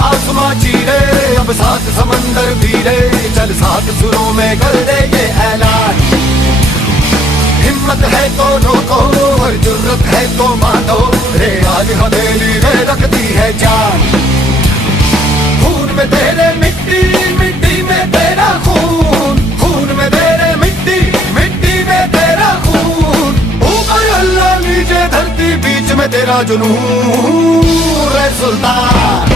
आसमां चीरे, अब 7 समंदर पीरे, चल 7 सुरों में कर दे ये ऐलान। हिम्मत है तो रोको और जुर्रत है तो मानो, रे आज हथेली रे रखती है जान। खून में तेरे मिट्टी, मिट्टी में तेरा खून, खून में तेरे मिट्टी, मिट्टी में तेरा खून। ऊपर अल्लाह नीचे धरती, बीच में तेरा जुनून रे सुल्तान।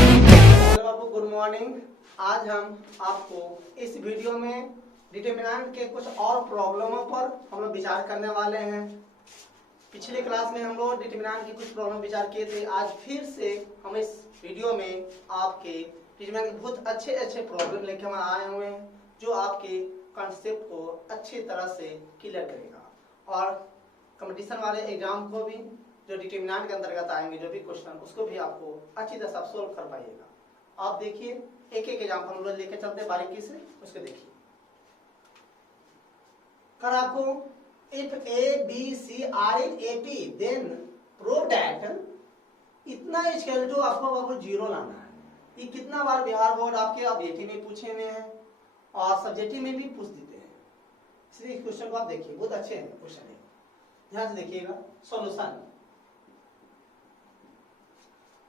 बाबू गुड मॉर्निंग। आज हम आपको इस वीडियो में डिटरमिनेंट के कुछ और प्रॉब्लमों पर हम लोग विचार करने वाले हैं। पिछले क्लास में हम लोग डिटरमिनेंट की कुछ प्रॉब्लम विचार किए थे। आज फिर से हम इस वीडियो में आपके डिटरमिनेंट के बहुत अच्छे प्रॉब्लम लेके हम आए हुए हैं, जो आपके कॉन्सेप्ट को अच्छी तरह से क्लियर करेगा और कंपटीशन वाले एग्जाम को भी जो डिटरमिनेंट के अंतर्गत आएंगे जो भी क्वेश्चन, उसको भी आपको अच्छी तरह से आप सोल्व कर पाइएगा। आप देखिए एक एक एग्जाम्पल हम लोग लेके चलते हैं बारीकी से, उसको देखिए। कर आपको if A B C are in A P then prove that इतना इक्वल टू आपको जीरो लाना है। ये कितना बार बिहार बोर्ड आपके ऑब्जेक्टिव में पूछे हुए हैं और सब्जेक्टिव में भी पूछ देते हैं, इसलिए क्वेश्चन को आप देखिए, बहुत अच्छे हैं क्वेश्चन है। ध्यान से देखिएगा सॉल्यूशन।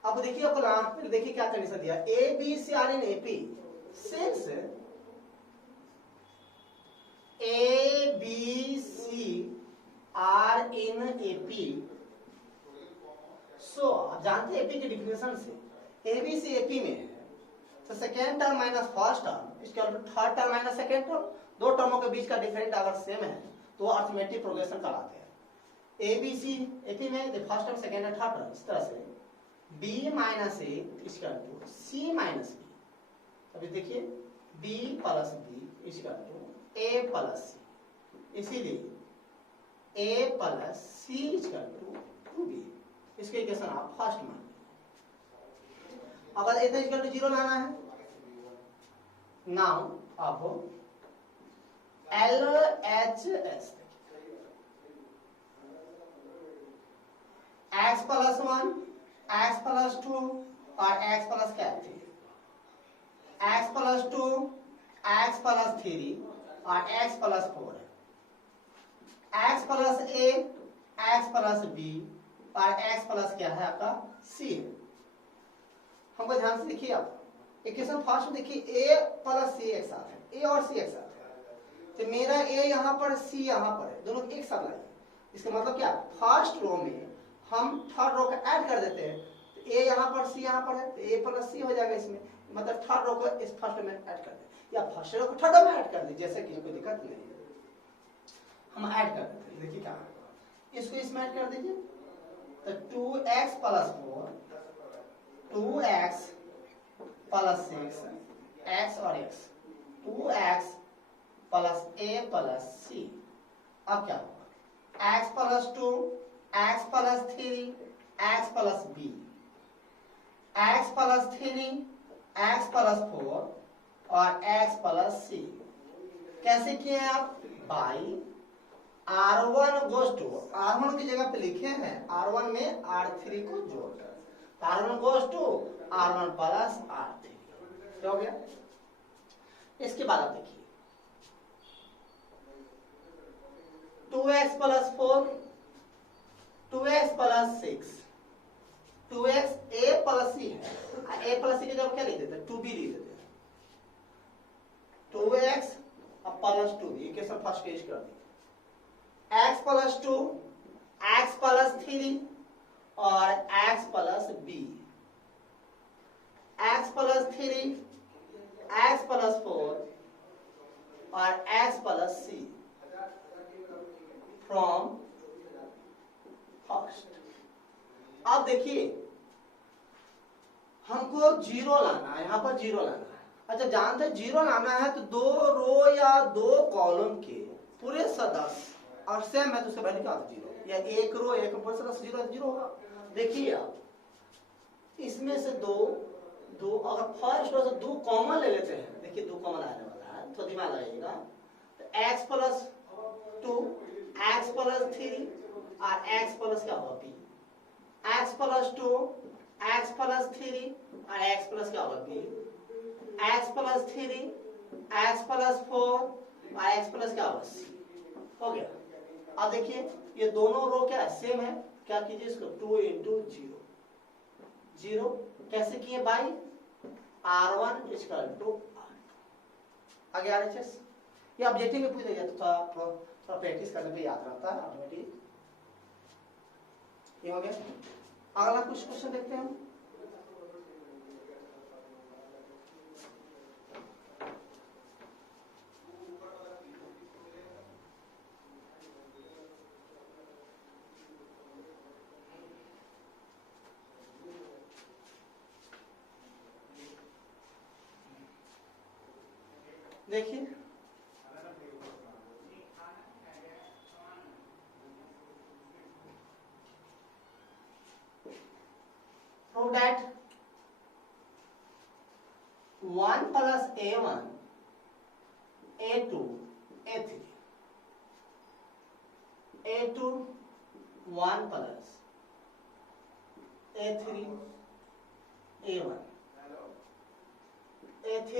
अब देखिए आपको लास्ट में देखिए क्या कंडीशन दिया, A B C are in A P since A B C are in A P. So आप जानते हैं एपी की डिफिनेशन से, ए बी सी एपी में है तो second term minus first term इसके third term minus second term, दो टर्मों के बीच का डिफरेंट अगर सेम है तो अर्थमेटिक प्रोग्रेशन कराते हैं। ए बी सी एपी में first term second and third term इस तरह से b minus A equal to C minus B. अभी देखिए b plus B equal to A plus C, इसीलिए a plus C equal to 2b। इसके equation आप first मान लीजिए। अगर a इक्वल टू 0 लाना है, नाउ आप LHS x plus 1 x plus 2 और x प्लस क्या 3, x प्लस 2 x प्लस 3 और x प्लस 4 है, x plus a x plus b और x प्लस क्या है आपका c है। हमको ध्यान से देखिए, आप इक्वेशन फर्स्ट में देखिए a प्लस c एक साथ है, a और c एक साथ है, तो मेरा a यहाँ पर c यहाँ पर है, दोनों एक साथ लाइए। इसका मतलब क्या, फर्स्ट रो में हम थर्ड रो का ऐड कर देते हैं, तो a यहाँ पर c यहाँ पर है तो a प्लस c हो जाएगा इसमें, मतलब थर्ड रो को इस फर्स्ट में ऐड कर दें या फर्स्ट रो को थर्ड में ऐड कर दें, जैसे कि कोई दिक्कत नहीं है, हम ऐड कर देते हैं। देखिए क्या, इसको इसमें ऐड कर दीजिए तो 2x plus 4 2x plus 6 x और x 2x plus a plus c। अब क्या होगा, x plus 2 x plus 3 x plus b, x plus 3 x plus 4 और x प्लस c। कैसे किए हैं आप, by r1 goes to, r1 की जगह पे लिखे हैं r1 में r3 को जोड़कर, r1 goes to r1 plus r3। क्या हो गया। इसके बाद आप देखिए 2x plus 4 2x plus 6 2x a plus c है, a प्लस c की जगह क्या लिख देते हैं 2b लिख देते हैं, 2x plus 2b equation first के कर दी, x प्लस 2 x प्लस 3 और x plus b, x plus 3 x plus 4 और x plus c from first. अब देखिए हमको जीरो लाना है, यहाँ पर जीरो लाना है। अच्छा जानते हैं जीरो लाना है तो दो रो या दो कॉलम के पूरे सदस्य और सेम है तो उसका वैल्यू क्या होता है जीरो, या एक रो एक पूरे सदस्य जीरो जीरो होगा। देखिए आप इसमें से दो अगर फर्स्ट रो से दो कॉमन ले लेते हैं, देखिए दो कॉमन आने वाला है तो दिमाग लगाइएगा, तो x प्लस 2 x प्लस 3 और x प्लस क्या होगा b, x plus 2 x plus 3 और x प्लस क्या होगा b, x plus 3 x plus 4 और x प्लस क्या होगा c। हो गया। अब देखिए ये दोनों रो क्या है, सेम है। क्या कीजिए इसको 2 इंटू 0 कैसे किए, by r1 equal to r। आगे RHS ये ऑब्जेक्टिव में पूछ दिया तो थोड़ा प्रैक्टिस करने पे याद रहता है ऑटोमेटिक। ये हो गया। अगला कुछ क्वेश्चन देखते हैं हम। देखिए prove that 1 plus a1 a2 a3 a2 1 plus a3 a1 a3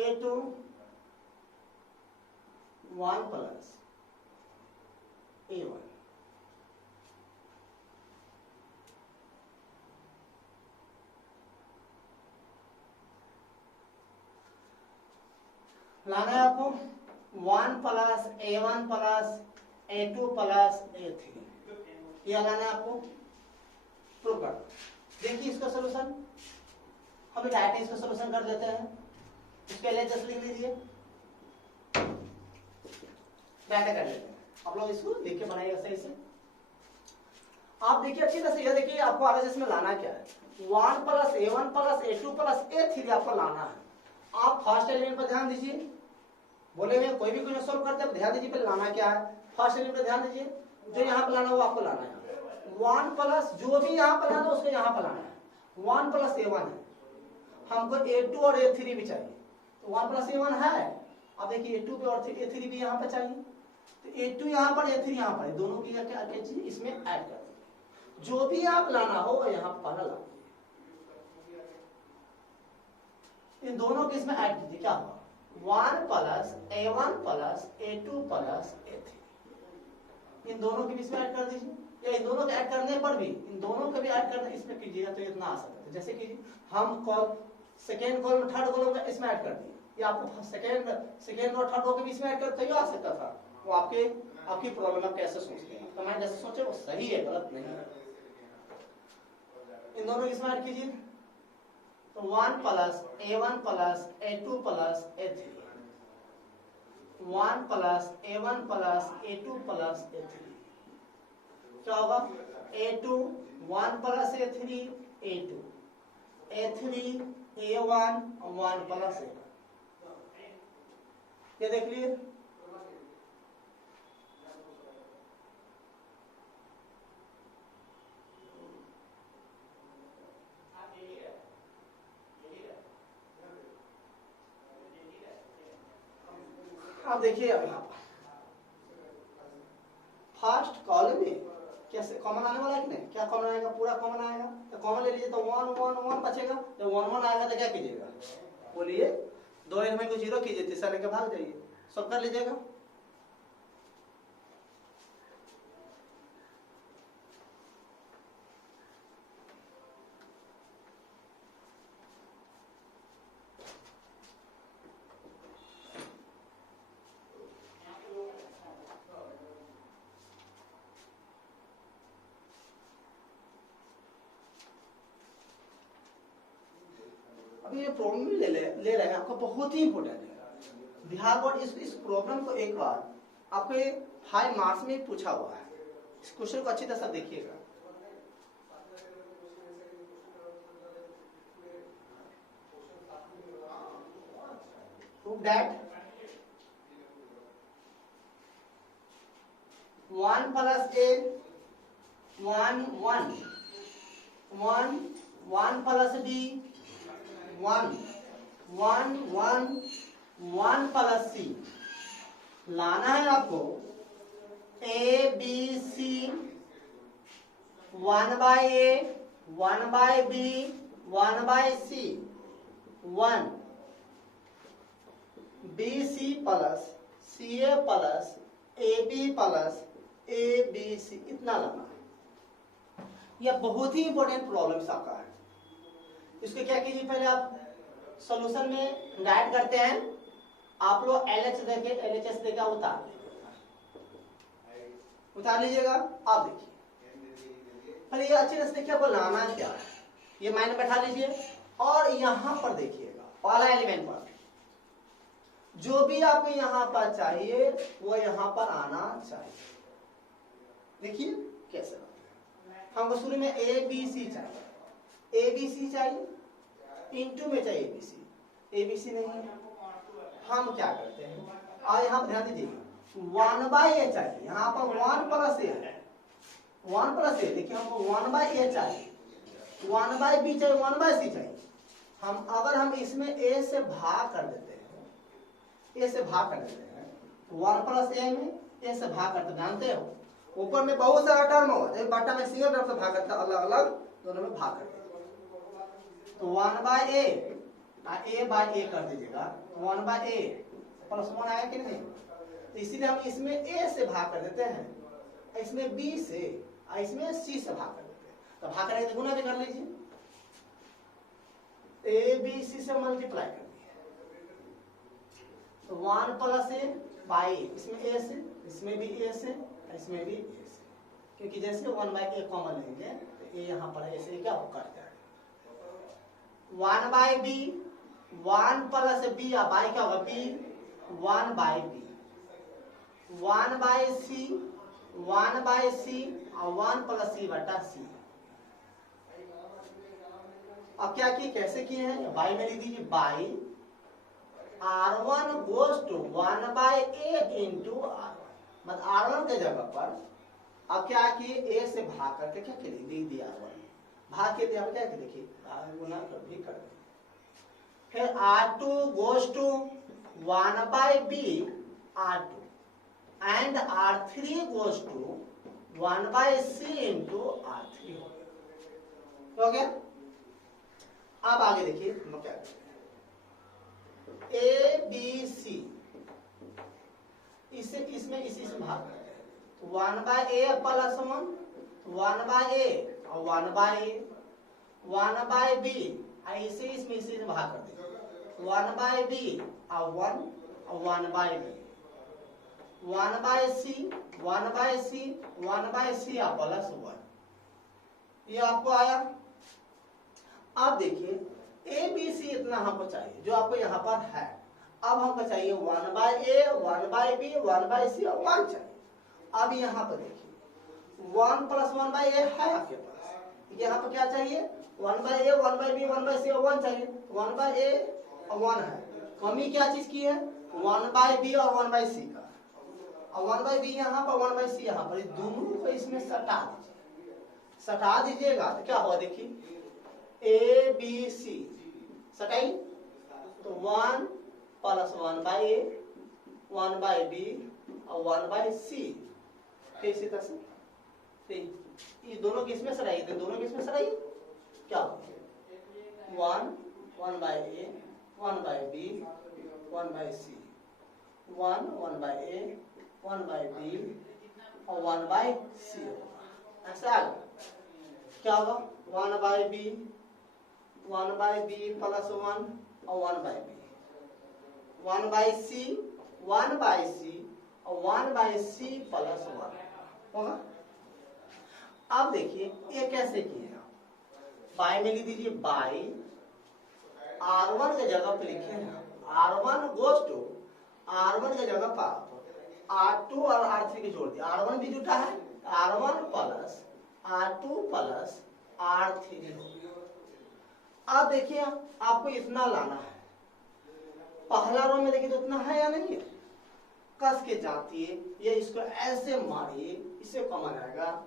a2 1 plus a1। लाना है आपको 1 plus a1 plus a2 plus a3, यह लाना है आपको। प्रूव कर। देखिए इसका सलूशन हम डायरेक्ट इसका सलूशन कर देते हैं। इसके लिए जस्ट लिख लीजिए, डायरेक्ट कर लेते हैं। आप लोग इसको लिख के बनाइएगा सही से। आप देखिए अच्छी तरह से, यह देखिए आपको RHS में लाना क्या है, 1 plus a1 plus a2 plus a3 आपको लाना है। आप फर्स्ट एलिमेंट पर ध्यान दीजिए, बोले में कोई भी क्वेश्चन सोल्व करते हैं ध्यान दीजिए पहले लाना क्या है। फर्स्ट एलिमेंट पर ध्यान दीजिए, जो यहाँ पर लाना है वो आपको लाना है। 1 प्लस जो भी यहाँ पर लाना है उसको यहाँ पर लाना है। 1 प्लस a1 है, हमको a2 और a3 भी चाहिए, तो 1 प्लस a1 है। अब देखिए a2 और a3 भी यहाँ पर चाहिए, तो a2 यहाँ पर a3 यहाँ पर, दोनों की क्या चीज इसमें ऐड कर दीजिए। जो भी आप लाना हो यहाँ पर पहला ला, इन दोनों के इसमें ऐड कीजिए। क्या होगा, 1 plus a1 plus a2 plus a3, इन दोनों के भी इसमें ऐड कर दीजिए। या इन दोनों के ऐड करने पर भी इन दोनों के भी ऐड करना इसमें कीजिएगा तो इतना आ सकता है। जैसे कीजिए हम सेकेंड कॉलम थर्ड कॉलम का इसमें ऐड कर दिए, या आपको सेकेंड और थर्ड रो के भी इसमें ऐड कर तो आ सकता था। वो आपकी प्रॉब्लम, आप कैसे सोचते हैं, तो मैं जैसे सोचे वो सही है, गलत नहीं है। इन दोनों इसमें ऐड कीजिए, तो 1 plus a1 plus a2 plus a3, 1 plus a1 plus a2 plus a3, क्या होगा a2 1 plus a3 a2 a3 a1 1 plus a1। ये देख लिए, आप देखिए अब यहाँ पर फर्स्ट कॉलम में कैसे कॉमन आने वाला है कि नहीं, क्या कॉमन आएगा, पूरा कॉमन आएगा। तो कॉमन ले लीजिए तो 1 1 1 बचेगा। जब 1 1 आएगा तो क्या कीजिएगा, बोलिए दो एलिमेंट को 0 कीजिए, तीसरा लेके भाग जाइए, सब कर लीजिएगा। अभी ये प्रॉब्लम ले रहे हैं आपको, बहुत ही इंपॉर्टेंट है। बिहार बोर्ड इस प्रॉब्लम को एक बार आपके 5 मार्क्स में पूछा हुआ है। इस क्वेश्चन को अच्छी तरह से देखिएगा। Prove that 1 plus a 1 1 1 1 plus b 1 1 1 1 plus c लाना है आपको। a b c 1 by A, 1 by B, 1 by C, 1 B C plus C A plus A B plus A B C, इतना लंबा। यह बहुत ही इंपॉर्टेंट प्रॉब्लम आपका है। इसको क्या कीजिए, पहले आप सॉल्यूशन में गाइड करते हैं, आप लोग LHS देके उतार लीजिएगा। आप देखिए पहले ये अच्छी तरह से देखिए आपको लाना क्या है, ये माइंड में बैठा लीजिए और यहां पर देखिएगा पहला एलिमेंट पर जो भी आपको यहां पर चाहिए वो यहां पर आना चाहिए। देखिए कैसे हमको शुरू में ए बी सी चाहिए, ए बी सी चाहिए, इंटू में चाहिए ए बी सी नहीं है, हम क्या करते हैं, और यहाँ पर ध्यान दीजिए 1 बाय ए चाहिए, यहाँ पर 1 प्लस ए है, 1 प्लस ए, देखिए हमको 1 बाय ए चाहिए, 1 बाय बी चाहिए, 1 बाय सी चाहिए। अगर हम इसमें ए से भाग कर देते हैं, ए से भाग कर देते हैं, 1 प्लस ए में ए से भाग करते, जानते हो ऊपर में बहुत सारा टर्म हो, एक बाटा में सिंगल टर्म से भाग करता, अलग अलग दोनों में भाग करते। तो 1 बाय ए बाय ए कर दीजिएगा, 1 बाय ए प्लस 1 आया कि नहीं, तो इसीलिए हम इसमें ए से भाग कर देते हैं, इसमें बी से, इसमें सी से भाग कर देते हैं। तो भाग करेंगे गुना भी कर लीजिए, ए बी सी से मल्टीप्लाई कर दिए, तो 1 प्लस ए बाय, इसमें ए से, इसमें भी ए से, इसमें भी ए से, क्योंकि जैसे 1 बाय ए कॉमन लेंगे तो ए यहाँ पर ऐसे क्या कट जाएगा। 1 by B, 1 plus B, by क्या होगा B, 1 by B, 1 by C, 1 by C और 1 प्लस सी बटा सी। अब क्या किए, कैसे किए हैं, बाई में लिख दीजिए, by R1 goes to 1 by A into R1, मतलब R1 के जगह पर अब क्या किए, ए से भाग करके क्या लिख दिया, R1 भाग के दिया, क्या देखिए गुना भी कर दे। फिर R2 goes to 1 by B R2 and R3 goes to 1 by C into R3 हो गया। अब आगे देखिए हम क्या करें, ए बी सी इसमें इसी से भाग करते हैं, 1 बाय ए प्लस 1 बाय ए और 1 बाय ए, 1 बाय बी इसे इसमें इसी से भाग कर देंगे, 1 बाय बी और 1 by B, 1 by C, 1 by C, 1 by C plus 1, ये आपको आया। अब देखिए ए बी सी इतना हमको चाहिए जो आपको यहाँ पर है। अब हमको चाहिए 1 by A, 1 by B, 1 by C और 1 चाहिए। अब यहाँ पर देखिए 1 प्लस 1 बाय ए है आपके पास, यहाँ पर क्या चाहिए 1 by A, 1 by B, 1 by C और 1 चाहिए, 1 बाय ए और 1 है। कमी क्या चीज की है, 1 बाय बी और 1 बाय सी का, और 1 बाय बी यहाँ पर, 1 बाय सी यहाँ पर, दोनों को इसमें सटा दीजिए। सटा दीजिएगा तो क्या होगा, देखिए ए बी सी सटाई, तो 1 plus 1 by A, 1 by B और 1 बाय सी, फिर इसी तरह से ये दोनों के इसमें सटाई, दोनों के इसमें सटाई, क्या होगा 1 by A, 1 by B, 1 by C, 1 by A, 1 by B और 1 बाय सी होगा। ऐसा आगे क्या होगा 1 by B, 1 by B plus 1 और 1 by B, 1 by C, 1 by C और 1 बाय सी प्लस 1 होगा। अब देखिए ये कैसे किए हैं, बाय में लिख दीजिए, बाय R1 के जगह पे लिखे हैं, R1 गोज टू R1 के जगह पर R2 और R3 के जोड़ दिया, R1 भी जुटा है, R1 plus R2 plus R3 हो गया। अब देखिए आपको इतना लाना है, पहला रो में देखिए तो इतना है या नहीं है, कस के जातिए, ये इसको ऐसे मारिए, इससे कॉमन आएगा,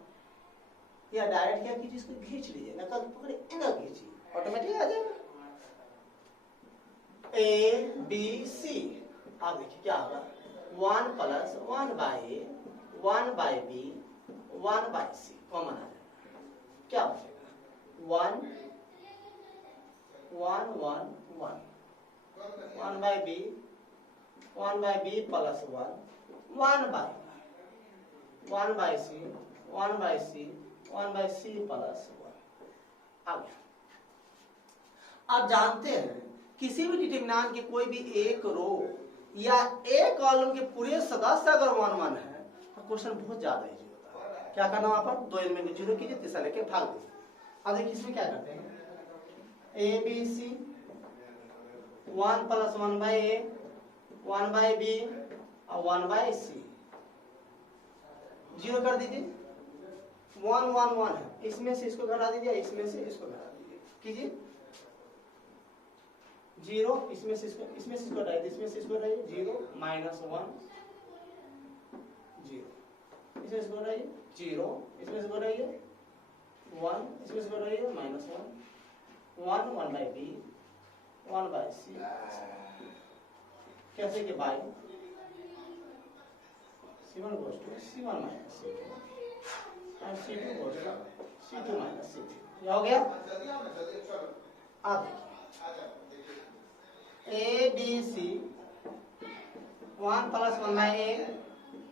या डायरेक्ट क्या कीजिए, इसको खींच लीजिए, ना कल पकड़े इधर खींचिए, ऑटोमेटिक आ जाएगा ए बी सी। आप देखिए क्या होगा 1 plus 1 by A, 1 by B, 1 by C common आ जाएगा, क्या बचेगा? 1 1 1 1 1 by b plus 1 by c 1 by c plus 1। अब आप जानते हैं किसी भी डिटरमिनेंट के कोई भी एक रो या एक कॉलम के पूरे सदस्य अगर 1 1 है तो क्वेश्चन बहुत ज्यादा इजी होता है। क्या करना वहां पर? दो एलिमेंट को जीरो कीजिए, तीसरा लेके भाग दीजिए। अब देखिए इसमें क्या करते हैं, A B C 1 plus 1 by a 1 by b और 1 by c जीरो कर दीजिए। 1 1 1 है, इसमें से इसको घटा दीजिए, इसमें से इसको घटा दीजिए, कीजिए जीरो, इसमें से इसको हटाइए, इसमें से इसको हटाइए, जीरो माइनस 1 जीरो, इसमें इसको हटाइए, जीरो, इसमें से हटाइए 1, इसमें से हटाइए minus 1 1 by b 1 by c कैसे कि by c1 goes to c1 minus c2 and c2 goes to c2 minus c3। ये हो गया। अब देखिए a b c 1 plus 1 by a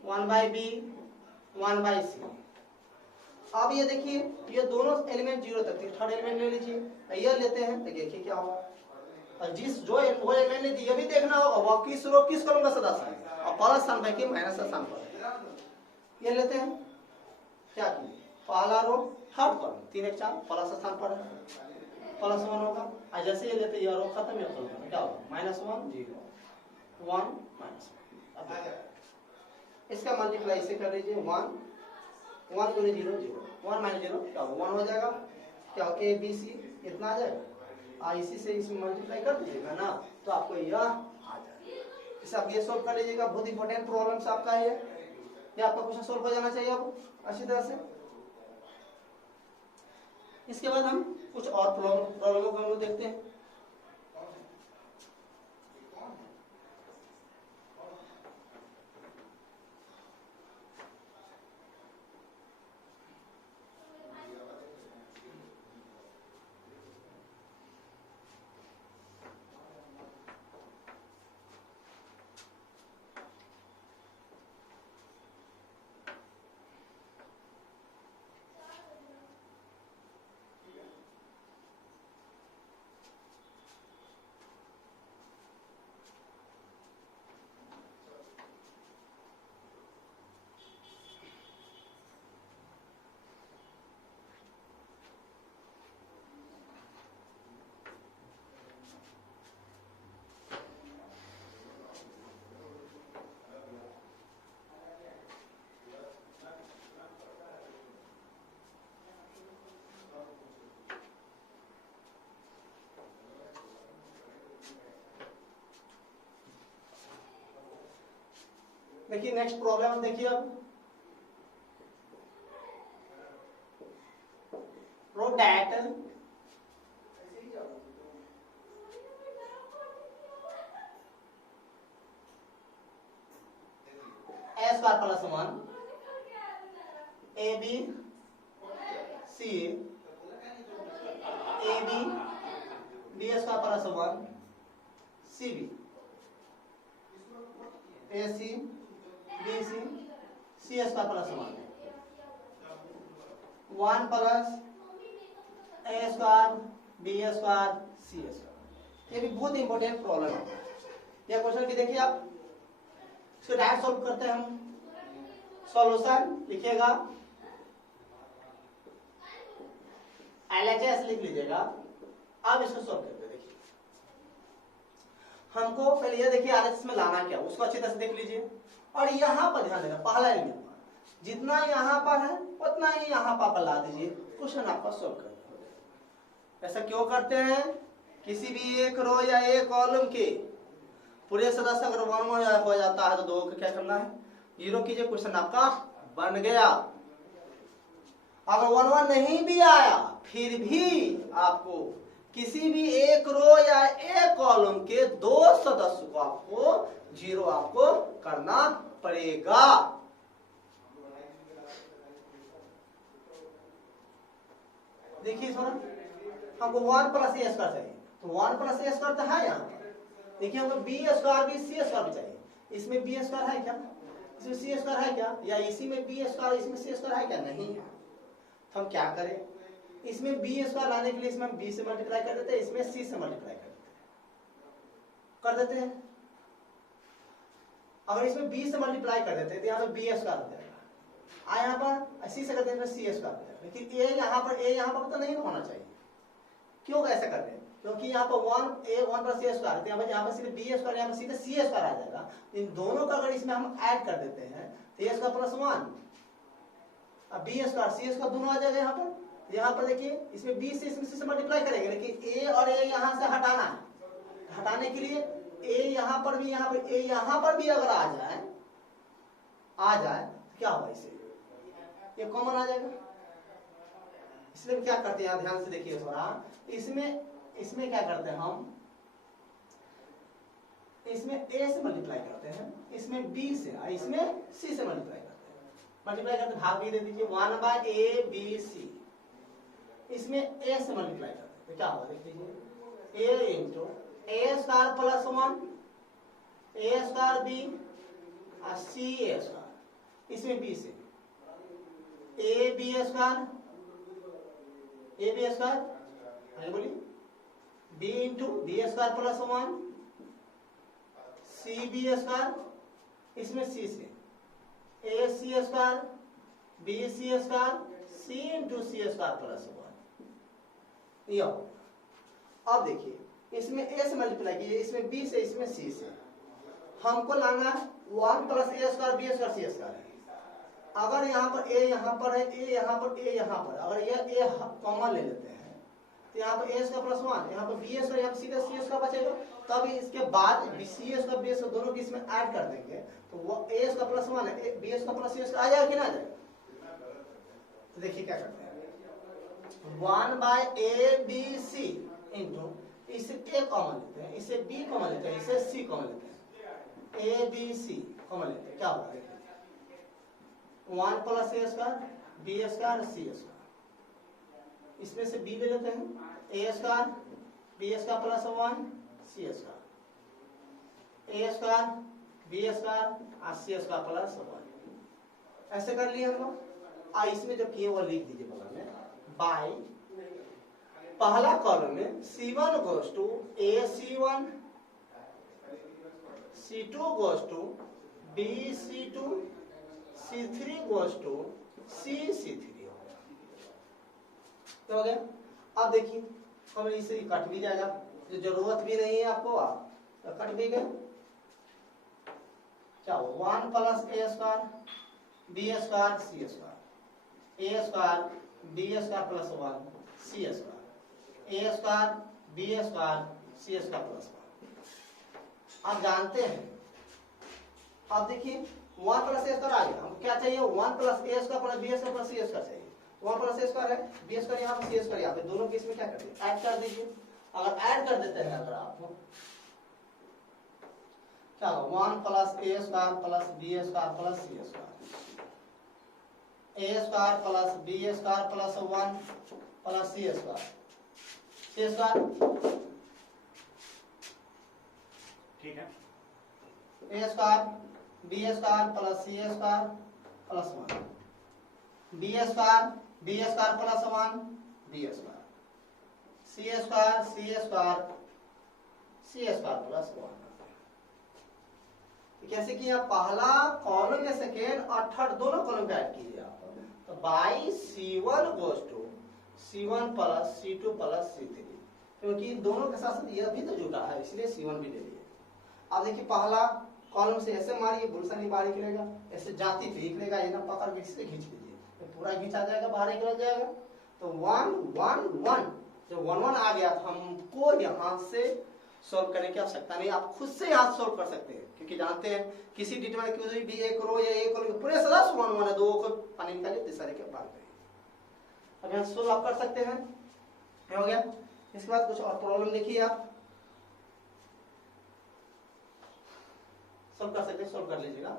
1 by b 1 by c। अब ये देखिए ये दोनों एलिमेंट जीरो तक थे, थर्ड एलिमेंट ले लीजिए, ये लेते हैं तो देखिए क्या होगा। और वो एलिमेंट ने ये भी देखना होगा वो किस रो किस कॉलम का सदस्य है, और प्लस साइन बाकी माइनस का साइन पर ये लेते हैं। क्या किए, पहला रो थर्ड कॉलम 3 1 4 प्लस का स्थान पर है, प्लस 1 होगा। और जैसे ये लेते ये रो खत्म, ये कॉलम क्या होगा, माइनस 1 0 1 माइनस 1। इसका मल्टीप्लाई इसे कर लीजिए, 1 1 0 0 1 माइनस 0 क्या होगा, 1 हो जाएगा। क्या हो, ए बी सी इतना आ जाएगा, इसी से इसमें मल्टीप्लाई कर दीजिएगा ना तो आपको यह आ जाएगा। इसे आप ये सोल्व कर लीजिएगा। बहुत इंपॉर्टेंट प्रॉब्लम्स आपका ये आपका क्वेश्चन सोल्व हो जाना चाहिए अब अच्छी तरह से। इसके बाद हम कुछ और प्रॉब्लमों को हम लोग देखते हैं। देखिए नेक्स्ट प्रॉब्लम देखिए अब, prove that a square plus 1 ab c ab b square plus 1 cb ac BC C square plus 1 plus A square B square C square. ये भी बहुत इंपॉर्टेंट प्रॉब्लम है। ये क्वेश्चन की देखिए आप, इसको डायरेक्ट सॉल्व करते हैं हम। सॉल्यूशन लिखिएगा LHS लिख लीजिएगा। अब इसको सॉल्व करते हैं। देखिए हमको पहले ये देखिए LHS में लाना क्या, उसको अच्छी तरह से देख लीजिए। और यहाँ पर ध्यान देना, पहला एलिमेंट जितना यहाँ पर है उतना ही यहाँ पर ला दीजिए, क्वेश्चन आपका सॉल्व कर देगा। ऐसा क्यों करते हैं, किसी भी एक रो या एक कॉलम के पूरे सदस्य अगर 1 1 हो जाता है तो दो को क्या करना है, जीरो कीजिए, क्वेश्चन आपका बन गया। अगर 1 1 नहीं भी आया फिर भी आपको किसी भी एक रो या एक कॉलम के दो सदस्य को आपको जीरो आपको करना पड़ेगा। देखिए थोड़ा, हमको 1 प्लस ए स्क्वायर चाहिए, तो 1 प्लस ए स्क्वायर तो है यहाँ पर। देखिए हमको बी स्क्वायर भी सी स्क्वायर भी चाहिए। इसमें बी स्क्वायर है क्या, इसमें सी स्क्वायर है क्या, या इसी में बी स्क्वायर इसमें सी स्क्वायर है क्या, नहीं है। तो हम क्या करें, इसमें बी स्क्वायर लाने के लिए इसमें हम बी से मल्टीप्लाई कर देते हैं, इसमें सी से मल्टीप्लाई कर देते हैं। अगर इसमें बी से मल्टीप्लाई कर देते हैं तो यहाँ पे बी स्क्वायर हो जाएगा, यहाँ पर सी से कर देते हैं सी स्क्वायर हो जाएगा। लेकिन ए यहाँ पर तो नहीं होना चाहिए। क्यों ऐसा कर रहे हैं, क्योंकि यहाँ पर 1 प्लस ए स्क्वायर, यहाँ पर सीधे बी स्क्वायर, यहाँ पर सीधे सी स्क्वायर आ जाएगा। इन दोनों का अगर इसमें हम ऐड कर देते हैं तो ए स्क्वायर प्लस 1, अब बी स्क्वायर सी स्क्वायर दोनों आ जाएगा यहाँ पर। यहाँ पर देखिए इसमें बी से इसमें सी से मल्टीप्लाई करेंगे, लेकिन ए और ए यहाँ से हटाना है। हटाने के लिए ए यहाँ पर भी, ए यहाँ पर भी अगर आ जाए तो क्या होगा, इसे ये कॉमन आ जाएगा। इसलिए क्या करते हैं, ध्यान से देखिए थोड़ा, इसमें क्या करते हैं हम, इसमें ए से मल्टीप्लाई करते हैं, इसमें बी से, इसमें सी से मल्टीप्लाई करते हैं। मल्टीप्लाई करते भाग भी दे दीजिए, 1/a/b/c। इसमें ए से मल्टीप्लाई करते हैं तो क्या होगा, देख लीजिए, a into A square plus 1 A square B और सी ए स्क्वायर, इसमें बी से ए बी स्क्वायर आगे बोलिए, B into B square plus 1 C B square, इसमें सी से A C square B C square C into C square plus 1। ये अब देखिए इसमें ए से मल्टीप्लाई कीजिए, इसमें बी से, इसमें सी से। हमको लाना है 1 plus A square B square C square है। अगर यहाँ पर ए यहाँ पर है, ए यहाँ पर, ए यहाँ पर, अगर ये ए कॉमन ले लेते हैं तो यहाँ पर ए स्क्वायर प्लस 1, यहाँ पर बी स्क्वायर, यहाँ पर सीधे सी स्क्वायर बचेगा। तब इसके बाद सी स्क्वायर बी स्क्वायर दोनों की इसमें ऐड कर देंगे तो वो ए स्क्वायर प्लस 1 है, B square plus C square आ जाएगा कि ना आ जाएगा। तो देखिए क्या करते हैं, 1/a/b/c इंटू, इसे ए कॉमन लेते हैं, इसे बी कॉमन लेते हैं, इसे सी कॉमन लेते हैं, ए बी सी कॉमन लेते हैं, क्या होगा, 1 plus A square B square C square, इसमें से बी ले लेते हैं, ए square B square plus 1 C square, A square B square और सी स्क्वायर प्लस 1। ऐसे कर लिए हम लोग। इसमें जो किए वो लिख दीजिए बगल में, बाई पहला कॉलम में C1 goes to AC1, C2 goes to BC2, C3 goes to C3 हो गया। अब देखिए हम इसे कट भी जाएगा, जो जरूरत भी नहीं है आपको, आप तो कट भी गए। क्या हो, 1 plus A square B square C square, A square B square plus 1 C square, A square B square C square plus 1। आप जानते हैं, अब देखिए 1 प्लस ए स्क्वायर आ गया, हम क्या चाहिए, 1 plus A square plus B square plus C square चाहिए। 1 प्लस ए स्क्वायर है, बी स्क्वायर यहाँ पर सी स्क्वायर यहाँ पे, दोनों के इसमें क्या कर दिए, ऐड कर दीजिए। अगर ऐड कर देते हैं, अगर आप क्या होगा, 1 plus A square plus B square plus C square, A square plus B square plus 1 plus C square, C square ठीक है, A square B square plus C square plus 1, B square B square plus 1 B square, C square C square C square plus 1। कैसे किया, पहला column में second और third दोनों column को add कीजिए आप, तो by C1 goes to C1 plus C2 plus C3, क्योंकि इन दोनों के साथ यह भी तो जुड़ा है, इसलिए C1 भी ले लिए। अब देखिए पहला कॉलम से ऐसे मारिए, बुलसनी बाहर निकलेगा, ऐसे जाती थी निकलेगा, ये ना पकड़ के इससे खींच लीजिए, तो पूरा खींचा जाएगा, बाहर निकल जाएगा। तो 1 1 1, जब 1 1 आ गया तो हमको यहाँ से सॉल्व करने की आवश्यकता नहीं, आप खुद से यहाँ सॉल्व कर सकते हैं, क्योंकि जानते हैं किसी डिटरमिनेंट की भी एक रो या एक कॉलम पूरे सदस्य 1 1 है, दो को पानी निकालिए, तीसरे के बाहर करिए। अब यहाँ सोल्व आप कर सकते हैं, हो गया। इसके बाद कुछ और प्रॉब्लम देखिए, आप सॉल्व कर सकते हैं, सॉल्व कर लीजिएगा।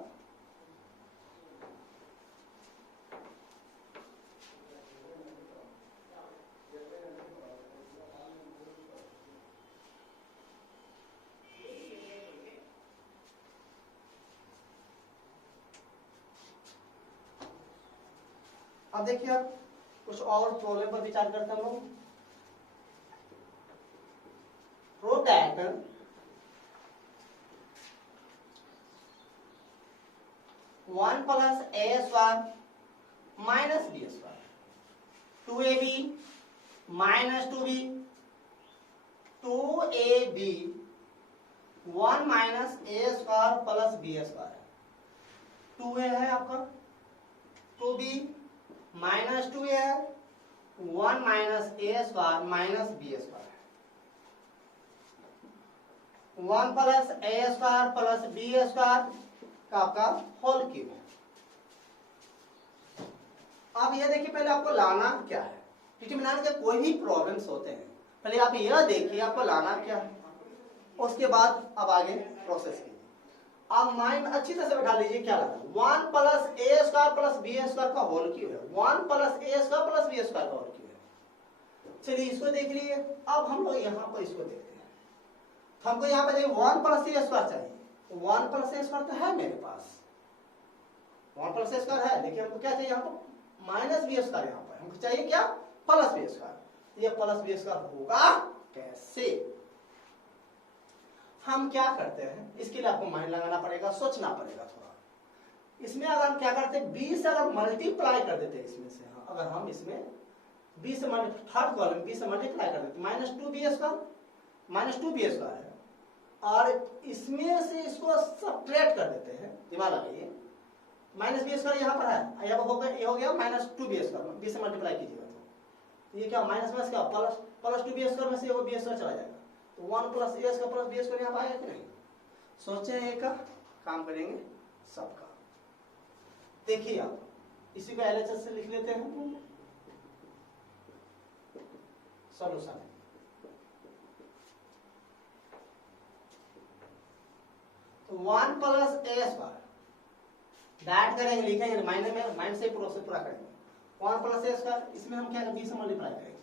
अब देखिए आप कुछ और प्रॉब्लम पर विचार करते हैं हम लोग। Prove that 1 plus a square minus b square 2ab minus 2b 2ab 1 minus a square plus b square 2a है आपका 2b minus 2a है 1 minus a square minus b square 1 plus a square plus b square का आपका whole cube. अब ये देखिए पहले आपको लाना क्या है, डिटरमिनेंट के कोई भी प्रॉब्लम्स होते हैं पहले आप यह देखिए आपको लाना क्या है, उसके बाद अब आगे प्रोसेस कीजिए। आप माइंड अच्छी तरह से बैठा लीजिए क्या लगा 1 plus A square plus B square का होल क्यूब है 1 plus A square plus B square का होल क्यूब है। चलिए इसको देख लिए। अब हम लोग यहाँ पर इसको देखते हैं। तो हमको यहाँ पे देखिए 1 प्लस ए स्क्वायर चाहिए, 1 प्लस ए स्क्वायर तो है मेरे पास, 1 प्लस ए स्क्वायर है, लेकिन हमको क्या चाहिए यहाँ पर माइनस बी स्क्वायर। यहाँ पर हमको चाहिए क्या प्लस बी स्क्वायर। ये प्लस बी स्क्वायर होगा कैसे? हम क्या करते हैं, इसके लिए आपको माइंड लगाना पड़ेगा, सोचना पड़ेगा थोड़ा। इसमें अगर हम क्या करते हैं 20 से अगर मल्टीप्लाई कर देते हैं इसमें से, हाँ, अगर हम इसमें 20 से थर्ड कॉलम 20 से मल्टीप्लाई कर देते minus 2b square minus 2b square है, और इसमें से इसको सब्ट्रैक्ट कर देते हैं। दिमाग लगाइए, माइनस बी स्क्वायर यहाँ पर है, यहाँ पर ये हो गया माइनस 2b स्क्वायर, 20 से मल्टीप्लाई कीजिएगा तो ये क्या माइनस माइनस क्या प्लस प्लस 2b स्क्वायर में से ये b स्क्वायर चला जाएगा, तो 1 plus A square plus B square यहाँ पर आएगा कि नहीं? सोचे एक का काम करेंगे सबका। देखिए आप इसी को एलएचएस से लिख लेते हैं सॉल्यूशन। तो 1 प्लस ए स्क्वायर डायरेक्ट करेंगे, लिखेंगे माइंड से प्रोसेस पूरा करेंगे। 1 प्लस ए स्क्वायर इसमें हम क्या करेंगे 20 से मल्टीप्लाई करेंगे,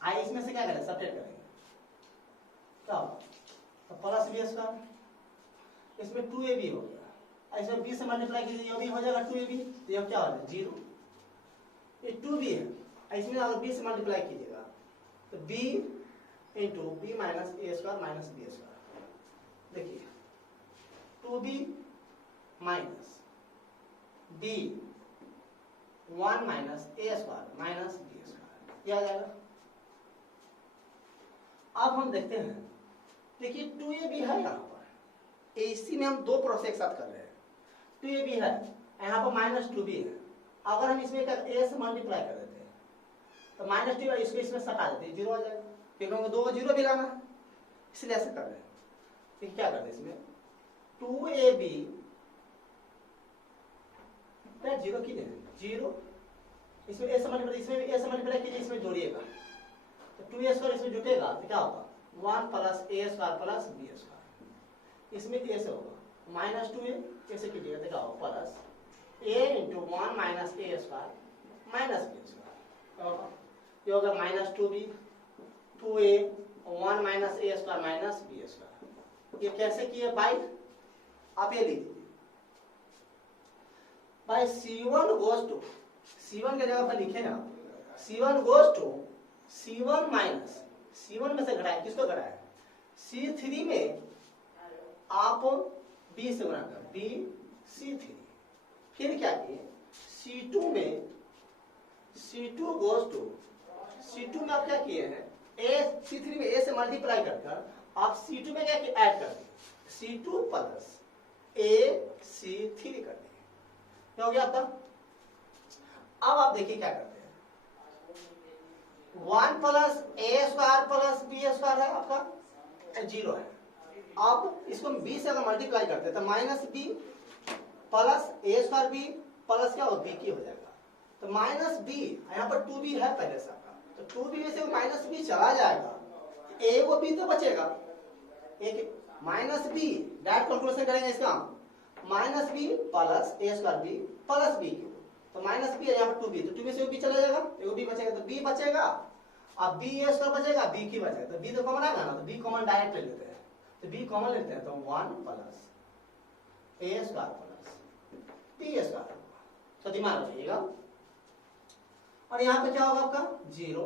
आई इसमें से क्या करेंगे सब्ट्रैक्ट करेंगे, क्या होगा तो प्लस बी स्क्वायर, इसमें 2ab हो गया, इसमें 20 से मल्टीप्लाई कीजिए ये भी हो जाएगा 2ab, तो ये क्या हो जाएगा 0। ये 2b है, इसमें अगर 20 से मल्टीप्लाई कीजिएगा तो b into B minus A square minus B square. देखिए 2b minus b 1 minus A square minus B square क्या आ जाएगा। अब हम देखते हैं, देखिए 2ab है यहाँ पर, इसी में हम दो प्रोसेस एक साथ कर रहे हैं। 2ab है यहाँ पर माइनस 2b है, अगर हम इसमें a से मल्टीप्लाई कर देते हैं तो माइनस 2 इसको इसमें सटा देते हैं 0 आ जाएगा, फिर कहोगे 2 0 भी लाना, इसलिए ऐसे कर रहे हैं। फिर क्या करते हैं इसमें 2ab 0 की दें 0, इसमें a से मल्टीप्लाई, इसमें a से मल्टीप्लाई कीजिए, इसमें जोड़िएगा तो 2a स्क्वायर इसमें जुटेगा तो क्या होगा 1 plus A square plus B square, इसमें a से होगा माइनस 2a ऐसे कीजिएगा तो क्या होगा plus a into 1 minus A square minus B square, ये होगा minus 2b 2a 1 minus A square minus B square. ये कैसे किए बाई, आप ये लिख दीजिए by c1 goes to, c1 के जगह पर लिखे ना c1 goes to c1 minus, c1 में से घटाए, किसको घटाए c3 में आप b से गुणा कर b c3, फिर क्या किए c2 में c2 गोज टू, c2 में आप क्या किए हैं a c3 में a से मल्टीप्लाई कर आप c2 में क्या किए ऐड कर दिए c2 प्लस a c3 कर दिए, क्या हो गया आपका। अब आप देखिए क्या करते हैं 1 plus A square plus B square है आपका 0 है, अब इसको b से अगर मल्टीप्लाई करते हैं तो minus b plus A square B plus क्या होगा b की हो जाएगा, तो माइनस b यहाँ पर 2b है पहले से आपका, तो 2b में से माइनस b चला जाएगा, a वो b तो बचेगा, एक माइनस b डायरेक्ट कैलकुलेशन करेंगे इसका minus b plus A square B plus b की, तो माइनस b है यहाँ पर 2b, तो 2b से b चला जाएगा, एगो b बचेगा तो b बचेगा, अब b ए स्क्वायर बचेगा b की बचेगा, तो b तो कॉमन आएगा ना, तो b कॉमन डायरेक्ट ले लेते हैं, तो b कॉमन लेते हैं तो 1 plus A square plus B square, तो दिमाग रखिएगा और यहाँ पे क्या होगा आपका 0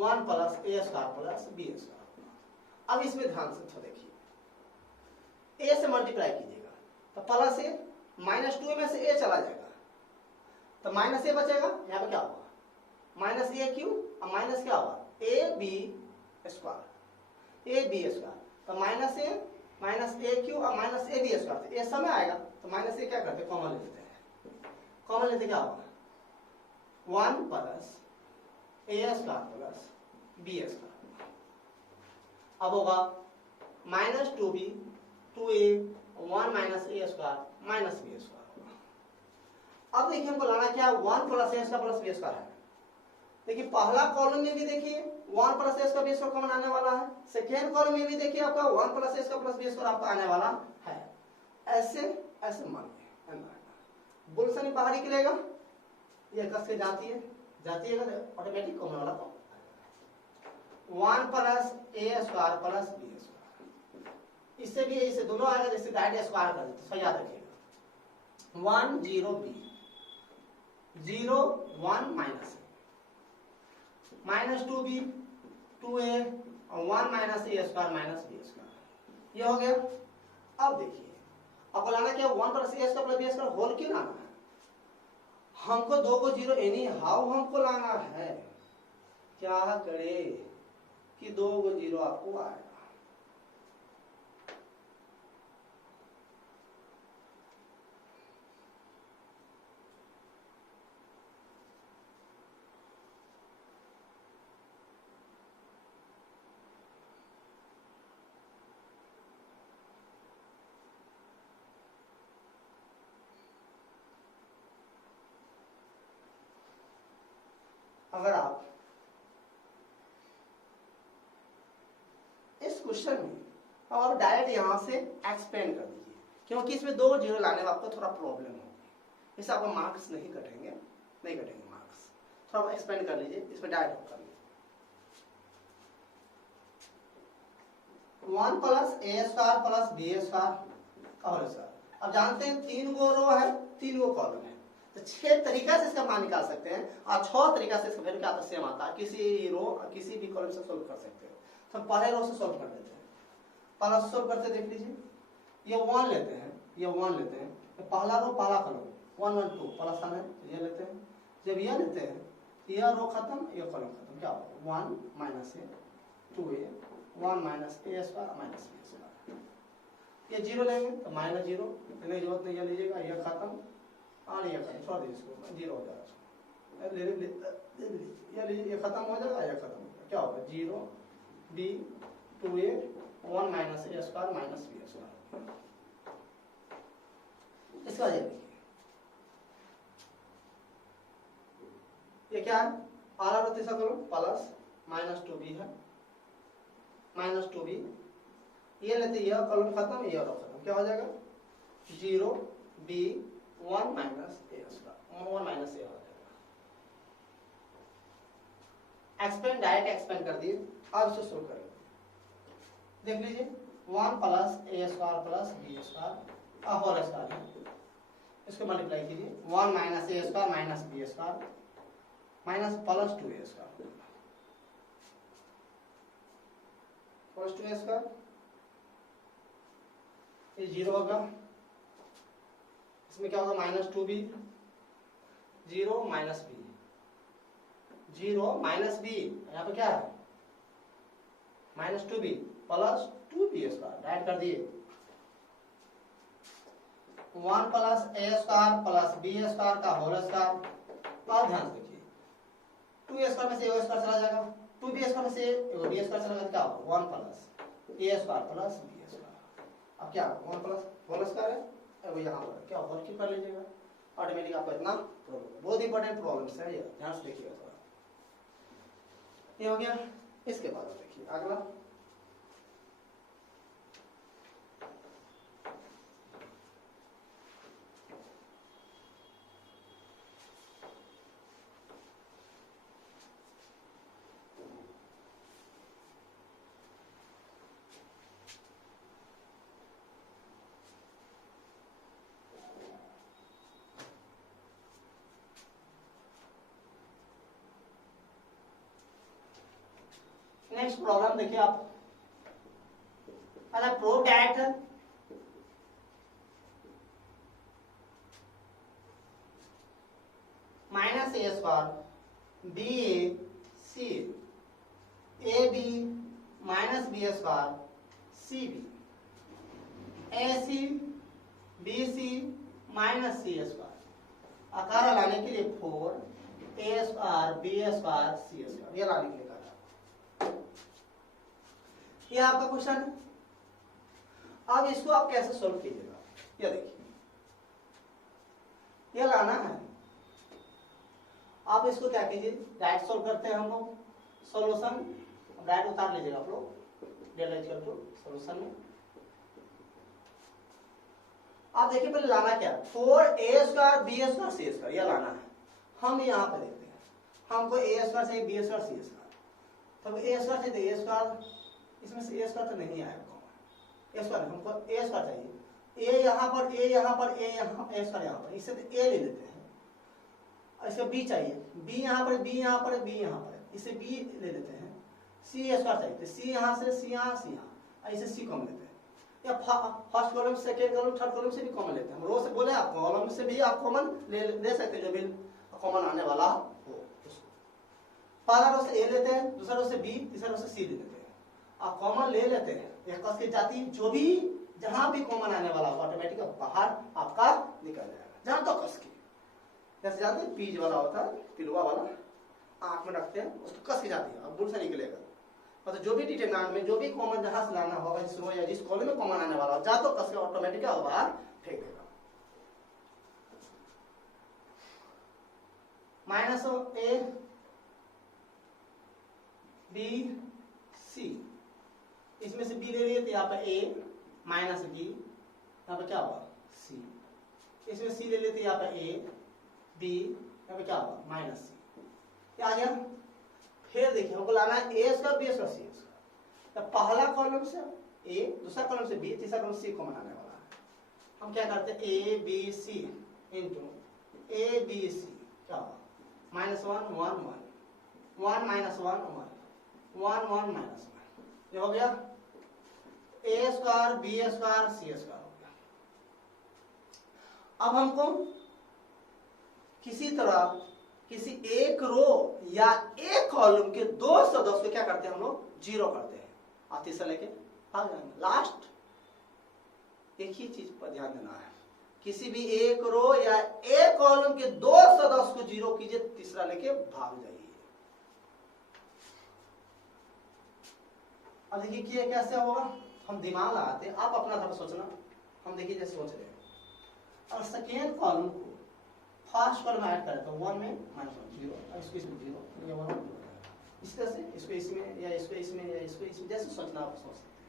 1 plus A square plus B square. अब इसमें ध्यान से थोड़ा देखिए, ए से मल्टीप्लाई कीजिएगा तो प्लस ए, माइनस 2 में से ए चला जाएगा तो माइनस ए बचेगा। यहाँ पे क्या होगा माइनस ए क्यू और माइनस क्या होगा A B square, A B square. तो माइनस ए क्यू और माइनस ए बी स्क्वायर, ए समय आएगा तो माइनस ए क्या करते हैं कॉमन ले लेते हैं, कॉमन लेते क्या होगा 1 plus A square plus B square. अब होगा minus 2b 2a 1 minus A square minus B square. अब देखिए हमको लाना क्या 1 plus A square plus B square है। देखिए पहला कॉलम में भी देखिए 1 plus A square B square common आने वाला है, सेकेंड कॉलम में भी देखिए आपका 1 plus A square plus B square आपका आने वाला है। ऐसे ऐसे मानिए बुलसन बाहर निकलेगा, ये कस के जाती है ऑटोमेटिक कॉमन वाला तो 1 plus A square plus B square, इससे भी इसे दोनों आएगा जैसे डायरेक्ट स्क्वायर कर देते, सही याद रखिएगा 1 0 b 0 1 minus minus 2b 2a और 1 minus A square minus B square. ये हो गया। अब देखिए आपको लाना क्या 1 plus A square plus B square whole क्यों लाना है, हमको 2 को 0 एनी हाउ हमको लाना है। क्या करे कि 2 को 0 आपको आएगा, अगर आप इस क्वेश्चन में और डायरेक्ट यहां से एक्सपेंड कर दीजिए, क्योंकि इसमें 2 0 लाने में आपको थोड़ा प्रॉब्लम होगी, इससे आपको मार्क्स नहीं कटेंगे मार्क्स। थोड़ा एक्सपेंड कर लीजिए, इसमें डायरेक्ट कर लीजिए 1 plus A square plus B square का होल स्क्वायर। अब जानते हैं 3 गो रो है 3 गो कॉलम है, तो 6 तरीका से इसका मान निकाल सकते हैं और 6 तरीका से इसका वैल्यू क्या आता है सेम आता है, किसी रो किसी भी कॉलम से सोल्व कर सकते हो। तो हम पहले रो से सोल्व कर देते हैं, पहला से सोल्व करते देख लीजिए, ये 1 लेते हैं, ये 1 लेते हैं, तो पहला रो पहला कॉलम 1 1 2 प्लस साइन है, ये लेते हैं। जब ये लेते हैं ये रो खत्म ये कॉलम खत्म, क्या होगा 1 minus A 2a 1 minus A square minus B square. ये 0 लेंगे तो माइनस 0, इतनी जरूरत नहीं, ये लीजिएगा ये खत्म और ये खत्म, छोड़ दीजिए इसको 0 हो जाएगा, ये खत्म हो जाएगा, ये खत्म हो जाएगा, क्या होगा 0 b 2a 1 minus A square minus B square. इसका ये देखिए ये क्या है आला रो तीसरा करो प्लस माइनस 2b है माइनस 2b, ये लेते ये कॉलम खत्म ये रो खत्म, क्या हो जाएगा 0 b 1 minus A square 1 minus ए हो जाएगा। एक्सपेंड डायरेक्ट एक्सपेंड कर दिए, अब इसे सोल्व करेंगे। देख लीजिए 1 plus A square plus B square whole square है, इसको मल्टीप्लाई कीजिए 1 minus A square minus B square minus plus 2a square plus 2a square, ये 0 होगा, इसमें क्या होगा minus 2b 0 minus b 0 minus b, यहाँ पे क्या है minus 2b plus 2b square, direct कर दिए 1 plus A square plus B square का होल स्क्वायर। और ध्यान से देखिए 2a स्क्वायर में से a स्क्वायर चला जाएगा, 2b स्क्वायर में से b स्क्वायर चला जाएगा, क्या होगा 1 plus A square plus B square. अब क्या 1 प्लस होल स्क्वायर है, अब यहाँ पर क्या होल क्यूब कर लीजिएगा, ऑटोमेटिक आपको इतना प्रॉब्लम, बहुत इंपॉर्टेंट प्रॉब्लम्स है ये, ध्यान से देखिएगा थोड़ा। ये हो गया। इसके बाद देखिए अगला नेक्स्ट प्रॉब्लम देखिए आप, prove that minus A square B A C A B minus B square C B A C B C minus C square आकार लाने के लिए 4 A square B square C square ये लाने के लिए कहा। ये आपका क्वेश्चन है। अब इसको आप कैसे सोल्व कीजिएगा, ये देखिए, ये लाना है। आप इसको क्या कीजिए, डायरेक्ट सोल्व करते हैं हम लोग। सोल्यूशन डायरेक्ट उतार लीजिएगा आप लोग, डेल्टा इक्वल टू सोल्यूशन में। आप देखिए पहले लाना क्या, 4a square B square C square ये लाना है। हम यहाँ पे देखते हैं, हमको a स्क्वायर चाहिए बी स्क्वायर सी स्क्वायर, तो a स्क्वायर चाहिए a स्क्वायर, इसमें से a स्क्वायर तो नहीं आएगा, a स्क्वायर हमको a स्क्वायर चाहिए। a यहाँ पर a यहाँ पर a यहाँ a स्क्वायर यहाँ पर, इससे तो a ले लेते हैं। इसका b चाहिए, b यहाँ पर b यहाँ पर b यहाँ पर, इससे b ले लेते हैं। c स्क्वायर चाहिए तो c यहाँ से c यहाँ c यहाँ, ऐसे c कॉमन लेते हैं। या first column second column third column से भी कॉमन लेते हैं। हम रो से बोले आप कॉलम से भी आप कॉमन ले सकते हैं, जो भी कॉमन आने वाला हो। पहला रो से a लेते हैं, दूसरा रो से b, तीसरा रो से c ले लेते हैं। आप कॉमन ले लेते हैं, एक कस की जाती जो भी जहां भी कॉमन आने वाला ऑटोमेटिक बाहर आपका निकल जाएगा। जहां तो कस की, जैसे जानते हैं पीज वाला होता है, पिलुआ वाला आंख में रखते हैं, उसको कस की जाती है, अब दूर से निकलेगा। मतलब जो भी डिटरमिनेंट में जो भी कॉमन जहां से लाना होगा, जिस रो या जिस कॉलम में कॉमन आने वाला हो, जा तो कस के ऑटोमेटिक बाहर फेंक देगा। माइनस ए बी सी, इसमें से b ले लिए तो यहाँ पर a माइनस b, यहाँ पर क्या हुआ c। इसमें c ले लेते यहाँ पर a b, यहाँ पर क्या हुआ माइनस c। क्या आ गया। फिर देखिए हमको लाना है a square b square c square. तो पहला कॉलम से a, दूसरा कॉलम से b, तीसरा कॉलम से c कॉमन आने वाला है। हम क्या करते हैं a b c into a b c, क्या हुआ -1 1 1 1 माइनस 1 1 1 1 माइनस 1, ये हो गया a square B square C square हो गया। अब हमको किसी तरह किसी एक रो या एक कॉलम के दो सदस्य को क्या करते हैं हम लोग, जीरो करते हैं, और तीसरा लेके भाग जाएंगे। लास्ट एक ही चीज पर ध्यान देना है, किसी भी एक रो या एक कॉलम के दो सदस्य को जीरो कीजिए, तीसरा लेके भाग जाइए। अब देखिए कि कैसे होगा, हम दिमाग लगाते हैं, आप अपना थोड़ा सोचना। हम देखिए जैसे सोच रहे हैं, और सेकेंड कॉलम को फर्स्ट कॉलम ऐड करें तो 1 में -1 0, और इसको इसमें 0, ये 1 इस तरह से, इसको इसमें या इसको इसमें या इसको इसमें, जैसे सोचना आप सोच सकते हैं।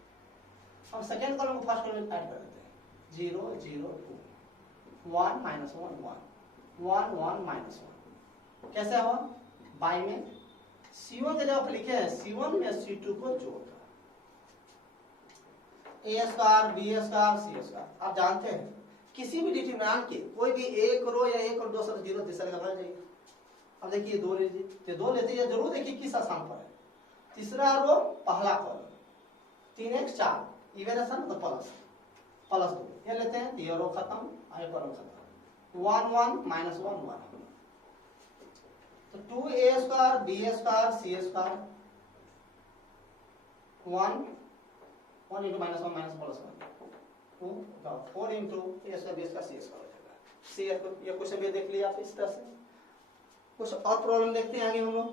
हम सेकेंड कॉलम को फर्स्ट कॉलम में ऐड कर देते हैं, 0 0 2 1 -1 1 1 1 -1। कैसे हुआ, बाई में C1 के जब लिखे हैं C1 में C2 को जोड़कर a square B square C square. आप जानते हैं किसी भी डिटरमिनेंट के कोई भी एक रो या एक और दो सदस्य जीरो, तीसरा का भाग जाएगा। अब देखिए 2 लीजिए, तो 2 लेते हैं, जरूर देखिए किस आसान पर है। तीसरा रो पहला कॉलम 3 1 4 इवन आसान तो प्लस 2, ये लेते हैं, ये रो खत्म, आगे कॉलम खत्म, 1 1 -1 1। तो 2a square B square C square 1 1 into -1 minus +1 2 4 into a square b square c square हो जाएगा। सी ये क्वेश्चन भी देख लिया आप इस तरह से। कुछ और प्रॉब्लम देखते हैं आगे हम लोग।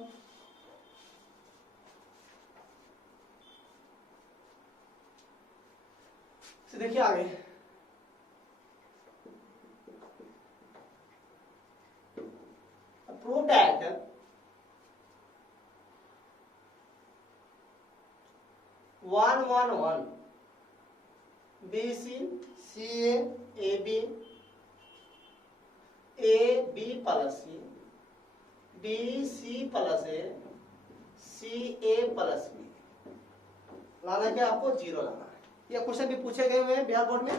देखिए आगे, prove that one one one BC CA AB AB plus C BC plus A CA plus B लाना क्या आपको, जीरो लाना है। ये क्वेश्चन भी पूछे गए हुए हैं बिहार बोर्ड में।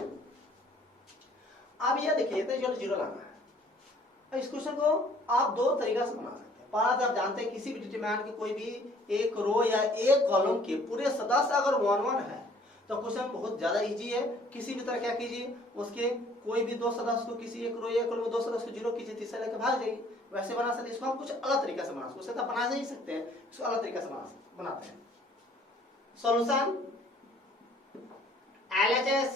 अब ये देखिए तो जीरो लाना है। इस क्वेश्चन को आप दो तरीका से बना सकते हैं। पर आप जानते हैं किसी भी डिटरमिनेंट के कोई भी एक रो या एक कॉलम के पूरे सदस्य अगर 1 1 है तो क्वेश्चन बहुत ज्यादा इजी है। किसी भी तरह क्या कीजिए, उसके कोई भी दो सदस्य को किसी एक रो या कॉलम में दो सदस्य को जीरो कीजिए, तीसरा लेकर भाग जाइए। वैसे बना सकते, इसको हम कुछ अलग तरीके से बना सकते, उसे तो बना नहीं सकते हैं, इसको अलग तरीके से बनाते हैं। Solution LHS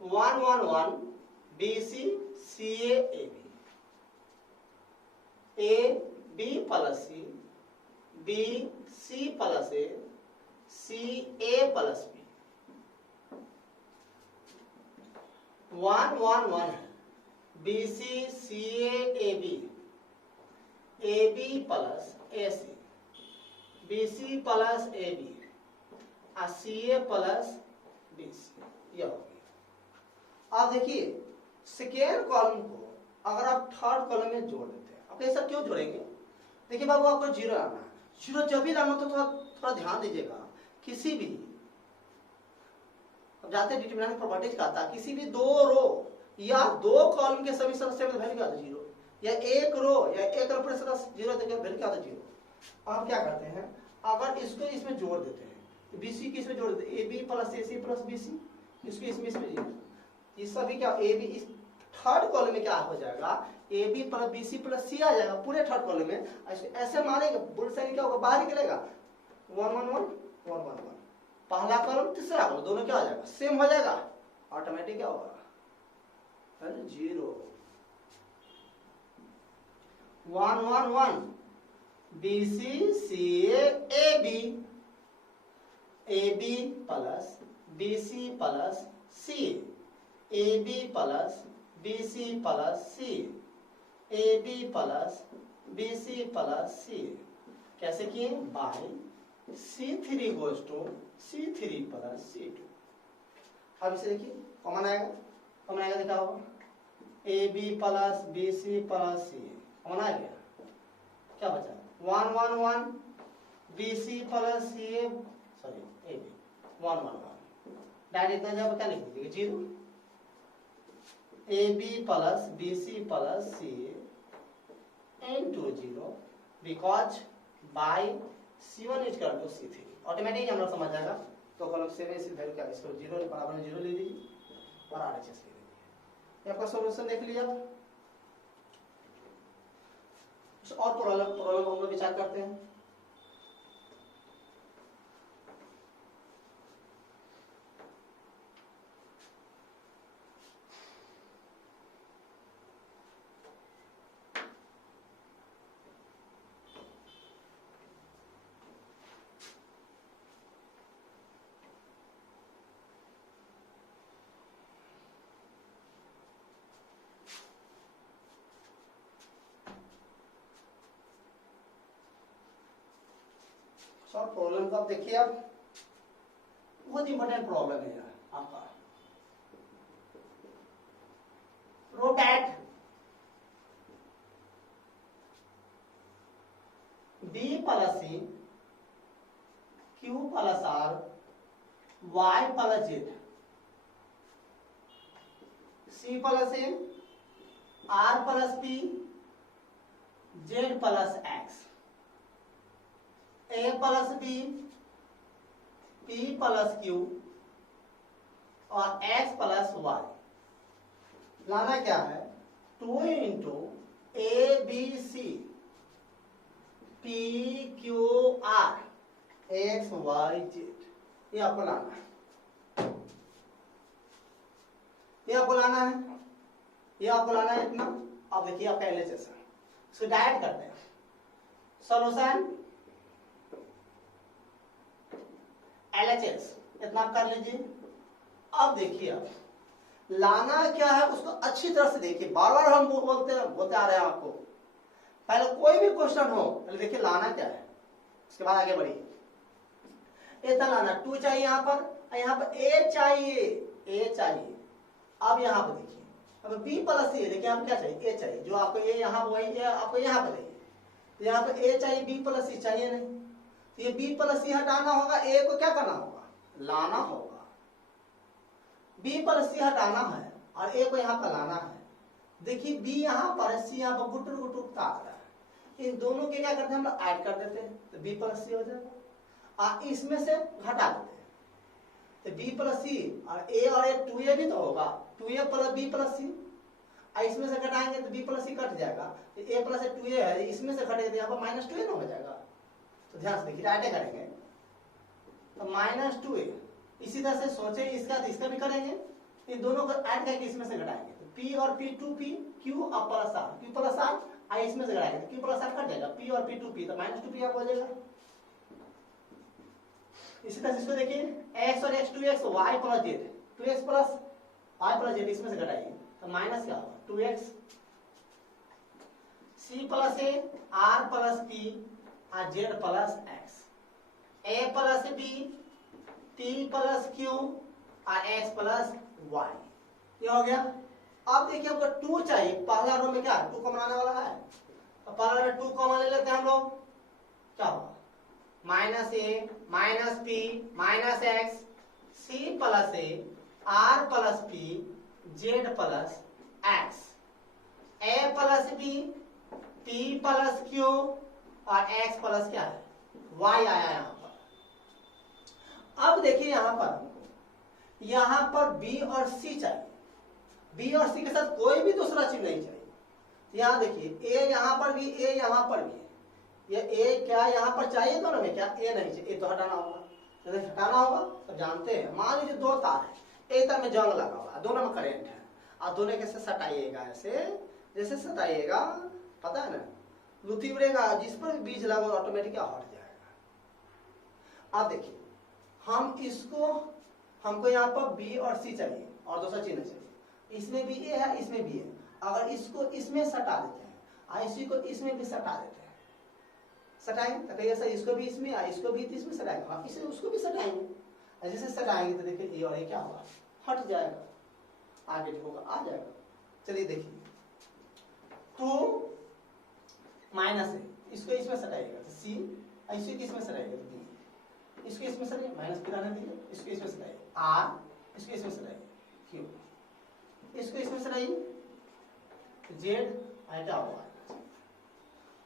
1 1 1 BC CA AB A B plus C B C plus A C A plus B 1 1 1 है BC CA AB AB plus AC BC plus AB और CA plus BC, यह हो गया। अब देखिए सेकेंड कॉलम को अगर आप थर्ड कॉलम में जोड़ देते हैं, आप ऐसा क्यों जोड़ेंगे? देखिए बाबू आपको जीरो लाना है, जीरो जब भी लाना तो थोड़ा ध्यान दीजिएगा। किसी भी अब जाते डिटरमिनेंट प्रॉपर्टीज का आता, किसी भी दो रो या दो कॉलम के सभी सदस्य में वैल्यू क्या आता जीरो, या एक रो या एक पूरे सदस्य जीरो देकर वैल्यू क्या आता जीरो। अब क्या करते हैं, अगर इसको इसमें जोड़ देते हैं, BC की इसमें जोड़ देते हैं, AB plus AC plus BC, इसको इसमें जीरो, ये सभी क्या AB इस थर्ड कॉलम में क्या हो जाएगा, AB plus BC plus C आ जाएगा पूरे थर्ड कॉलम में। ऐसे मारेंगे बुल साइन क्या होगा, बाहर निकलेगा 1 1 1 1 1 1, पहला कॉलम तीसरा कॉलम दोनों क्या हो जाएगा, सेम हो जाएगा, ऑटोमेटिक क्या होगा zero. 1 1 1 BC CA AB AB plus BC plus CA AB plus BC plus CA AB plus BC plus CA कैसे किए, bye C3 goes to C3 plus C2। अब इसे देखिए कॉमन आएगा, कॉमन आएगा देखा होगा AB plus BC plus CA common आ गया, क्या बचा 1 1 1 BC plus CA sorry AB 1 1 1 direct इतना जब क्या लिख दीजिए zero, AB plus BC plus CA into 0 because by C1 is equal to C3 automatic हम लोग समझ जाएगा। तो कॉलम 7 इस वैल्यू क्या, इसको जीरो बराबर में जीरो ले लीजिए और RHS ले लीजिए। ये आपका सॉल्यूशन देख लिया। और प्रॉब्लम हम लोग विचार करते हैं। सॉल्व प्रॉब्लम को आप देखिए, अब बहुत इंपॉर्टेंट प्रॉब्लम है यार आपका। Rotate B plus C Q plus R Y plus Z C plus A R plus P Z plus X A plus B P plus Q और X प्लस Y लाना क्या है, 2 into ABC P Q R X Y Z, ये आपको लाना है, ये आपको लाना है, ये आपको लाना है इतना। अब देखिए आपका LHS है, इसको डायरेक्ट करते हैं। सॉल्यूशन LHS इतना आप कर लीजिए। अब देखिए आप लाना क्या है उसको अच्छी तरह से देखिए, बार बार हम बोलते आ रहे हैं आपको। पहले कोई भी क्वेश्चन हो पहले देखिए लाना क्या है, उसके बाद आगे बढ़िए। इतना लाना 2 चाहिए यहाँ पर A चाहिए, A चाहिए। अब यहाँ पर देखिए, अब B प्लस C देखिए यहाँ पर क्या चाहिए, A चाहिए, जो आपको A यहाँ वही आपको यहाँ पर चाहिए, तो यहाँ पर A चाहिए, B प्लस C चाहिए नहीं, तो ये B प्लस C हटाना होगा, A को क्या करना होगा, लाना होगा। B प्लस C हटाना है और A को यहाँ पर लाना है, देखिए बी यहाँ पर है, सी यहाँ पर गुटुर गुटुर ताक रहा है, इन दोनों के क्या करते हैं हम लोग ऐड कर देते हैं तो बी प्लस सी हो जाएगा, इसमें से घटा देते हैं तो बी प्लस सी, और ए और ए 2a भी तो होगा, 2a प्लस बी प्लस सी, इसमें से घटाएंगे तो बी प्लस सी कट जाएगा, तो ए प्लस 2a है, इसमें से घटेगा तो यहाँ पर -2a ना हो जाएगा। तो ध्यान से देखिए ऐड करेंगे तो -2a, इसी तरह से सोचे इसका भी करेंगे, इन दोनों को ऐड करके इसमें से घटाएंगे तो p और p 2p, q और plus r, q plus r इसमें से घटाएंगे तो q प्लस r कट जाएगा, p और p 2p तो -2p आप हो जाएगा। इसी तरह से इसको देखिए x और x 2x y plus z, 2x plus y plus z इसमें से घटाइए तो माइनस क्या होगा 2x, c plus a, r plus p और z plus x, a plus b, t plus q और x प्लस y, ये हो गया। अब देखिए हमको 2 चाहिए, पहला रो में क्या 2 कॉमन आने वाला है, तो पहला रो 2 कॉमन ले लेते हैं हम लोग, क्या होगा -a minus p minus x, c plus a, r plus p, z plus x, a plus b, p plus q और x प्लस क्या है y आया यहाँ पर। अब देखिए यहाँ पर b और c चाहिए, b और c के साथ कोई भी दूसरा चीज नहीं चाहिए। यहाँ देखिए a यहाँ पर भी, a यहाँ पर भी है, ये a क्या यहाँ पर चाहिए दोनों में, क्या a नहीं चाहिए, a तो हटाना होगा, यदि हटाना होगा तो जानते हैं, मान लीजिए 2 तार है, एक तार में जंग लगा हुआ, दोनों में करंट है, और दोनों कैसे सटाइएगा, ऐसे जैसे सटाइएगा पता है ना, लुथी उड़ेगा, जिस पर भी बीज लगा ऑटोमेटिक हट जाएगा। अब देखिए हमको यहाँ पर b और c चाहिए और दूसरा चीज नहीं चाहिए, इसमें भी a है इसमें भी है, अगर इसको इसमें सटा देते हैं और इसी को इसमें भी सटा देते हैं, सटाएंगे तो कैसे इसको भी इसमें इसको भी इसमें सटाएंगे, हाँ इसे उसको भी सटाएंगे, जैसे सटाएंगे तो देखिए a और a क्या होगा हट जाएगा, आगे जो होगा आ जाएगा। चलिए देखिए 2 माइनस है, इसको इसमें सटाएगा तो c, इसको इसमें सटाएगा तो b, इसको इसमें सटाइए माइनस फिर आने दीजिए, इसको इसमें सटाइए r, इसको इसमें सटाइए q, इसको इसमें सटाइए z आइटा होगा।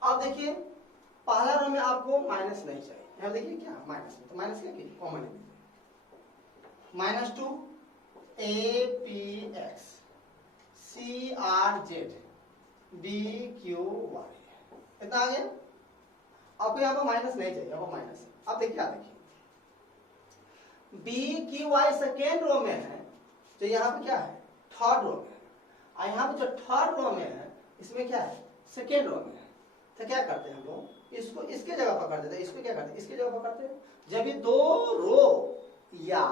अब देखिए पहला रो में आपको माइनस नहीं चाहिए, यहाँ देखिए क्या माइनस में, तो माइनस क्या कीजिए कॉमन ले लीजिए, -2 a p x c r z b q y, इतना आ गया। आपको यहाँ पर माइनस नहीं चाहिए, यहाँ पर माइनस। अब देखिए B Q Y second row में है, तो यहाँ पे क्या है थर्ड रो में है, और यहाँ पे जो थर्ड रो में है इसमें क्या है सेकेंड रो में है। तो क्या करते हैं हम लोग, इसको इसके जगह पर कर देते हैं, इसको क्या करते हैं इसके जगह पर करते हैं। जब ये 2 रो या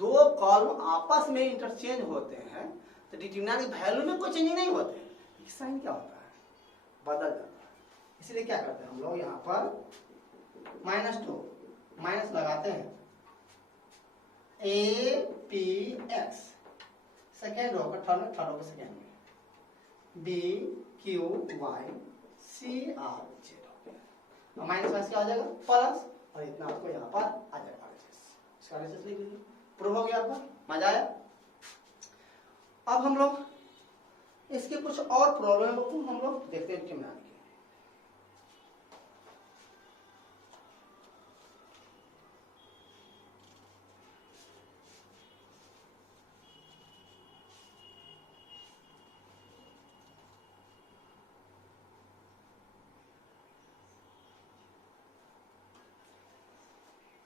2 कॉलम आपस में इंटरचेंज होते हैं तो डिटरमिनेंट की वैल्यू में कोई चेंज नहीं होते, साइन क्या होता है बदल जाता है। इसलिए क्या करते हैं हम लोग यहाँ पर -2 माइनस लगाते हैं A P X second row का थर्ड रो का सेकेंड में B Q Y C R Z हो गया, माइनस माइनस क्या हो जाएगा प्लस, और इतना आपको यहाँ पर आ जाएगा इसका लिख लीजिए। प्रूव हो गया आपका, मजा आया। अब हम लोग इसके कुछ और प्रॉब्लम को हम लोग देखते हैं डिटरमिनेंट की।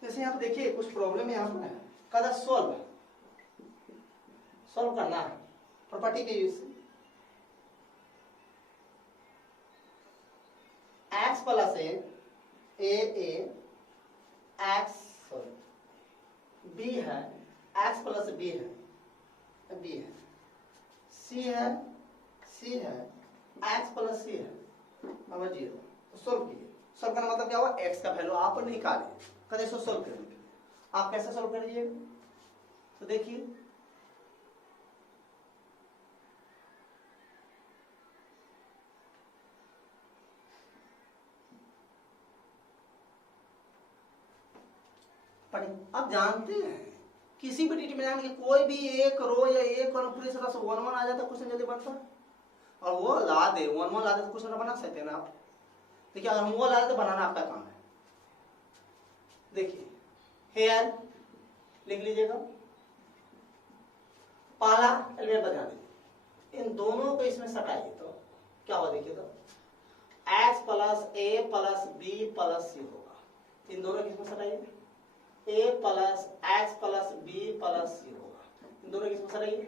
जैसे यहाँ पे देखिए कुछ प्रॉब्लम यहाँ पर है, कदा सॉल्व करना है प्रॉपर्टी के यूज से। x प्लस ए एक्स सॉरी b है, x प्लस b है, b है, c है x प्लस c है, अब 0। तो सॉल्व कीजिए। सॉल्व करना मतलब क्या हुआ, x का वैल्यू आप निकालिए, कदे इसको सॉल्व करने के लिए आप कैसे सॉल्व करिए। तो देखिए अब जानते हैं किसी भी डिटरमिनेंट की कोई भी एक रो या एक कॉलम पूरी तरह से 1 1 आ जाता, क्वेश्चन जल्दी बनता। और वो ला दे, 1 1 ला दे तो कुछ ना बना सकते ना आप। देखिए अगर हम वो ला दे तो बनाना आपका काम है। देखिए हेयर लिख लीजिएगा, पहला एलिमेंट बता दीजिए, इन दोनों को इसमें सटाइए तो क्या होगा देखिए तो x plus A plus B plus C होगा। इन दोनों को इसमें सटाइए, a plus X plus B plus C होगा। इन दोनों को इसमें सटाइए,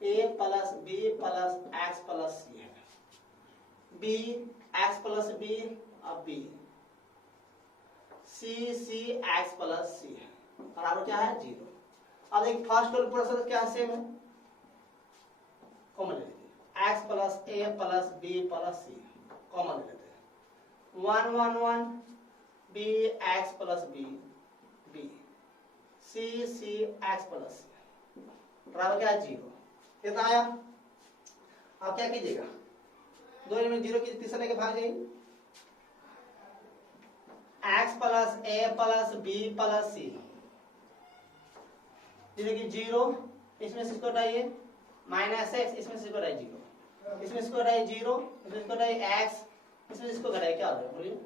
a plus B plus X plus C है, b एक्स प्लस बी अब b, c X plus C है, बराबर क्या है 0। अब एक फर्स्ट और प्रोसेस क्या है सेम है, कॉमन ले लेते हैं, x plus A plus B plus C common ले लेते हैं, 1 1 1 b X plus B b, c X plus C, बराबर क्या है 0। इतना आया। अब क्या कीजिएगा, दो एलिमेंट 0 की तीसरे के भाग जाइए, x plus A plus B plus सी, कि 0 इसमें से इसको हटाइए, माइनस एक्स इसमें से इसको हटाइए 0, इसमें इसको हटाइए 0, इसमें इसको हटाइए एक्स, इसमें इसको घटाइए क्या होगा बोलिए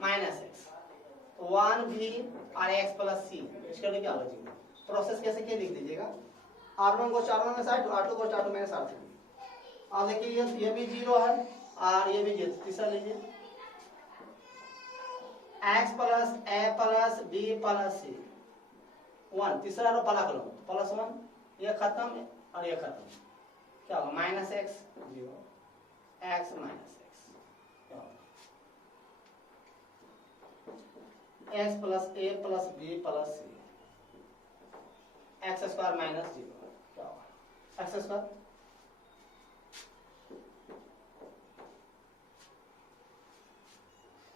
माइनस एक्स, 1 भी और एक्स प्लस सी, इसका क्या होगा 0। प्रोसेस कैसे क्या लिख दीजिएगा, R1 को 4 में साइड, R2 को 4 में 7। अब देखिए ये भी 0 है और ये भी 0, तीसरा लीजिए x plus A plus B plus सी 1, तीसरा रो पला करो प्लस 1, ये खत्म और ये खत्म, क्या होगा minus X 0, X minus X, X plus A plus B plus C, X square minus 0, क्या होगा एक्स स्क्वायर,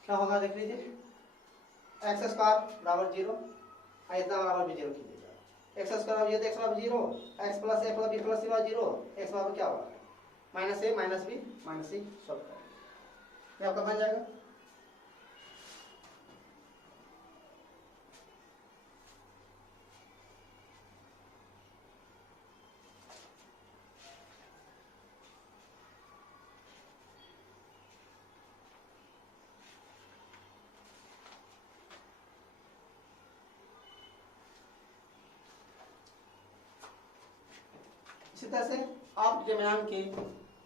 क्या होगा देख लीजिए, एक्स स्क्वायर बराबर 0, इतना बराबर भी 0 कीजिएगा, एक्स स्क्वायर ये एक्स बराबर 0, x plus A plus B plus C बराबर 0, एक्स बराबर क्या होगा माइनस ए माइनस बी माइनस सी, सॉल्व करें ये आपका बन जाएगा। इसी तरह से आप जमीन की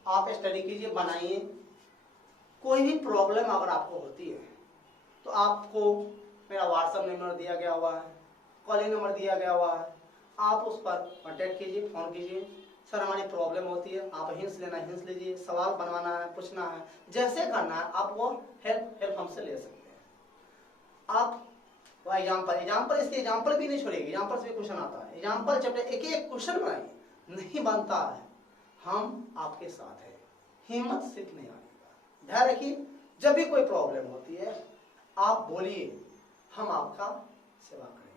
आप स्टडी कीजिए, बनाइए। कोई भी प्रॉब्लम अगर आपको होती है तो आपको मेरा व्हाट्सएप नंबर दिया गया हुआ है, कॉलिंग नंबर दिया गया हुआ है, आप उस पर कॉन्टेक्ट कीजिए, फोन कीजिए, सर हमारी प्रॉब्लम होती है, आप हिंस लेना है हिंस लीजिए, सवाल बनवाना है पूछना है, जैसे करना है आप वो हेल्प हमसे ले सकते हैं। आप एग्जाम्पल इसके एग्जाम्पल भी नहीं छोड़िएगा, एग्जाम्पल से भी क्वेश्चन आता है, एग्जाम्पल चैप्टर एक एक क्वेश्चन बनाइए, नहीं बनता है हम आपके साथ हैं, हिम्मत सिर्फ नहीं आने का, ध्यान रखिए। जब भी कोई प्रॉब्लम होती है आप बोलिए, हम आपका सेवा करें।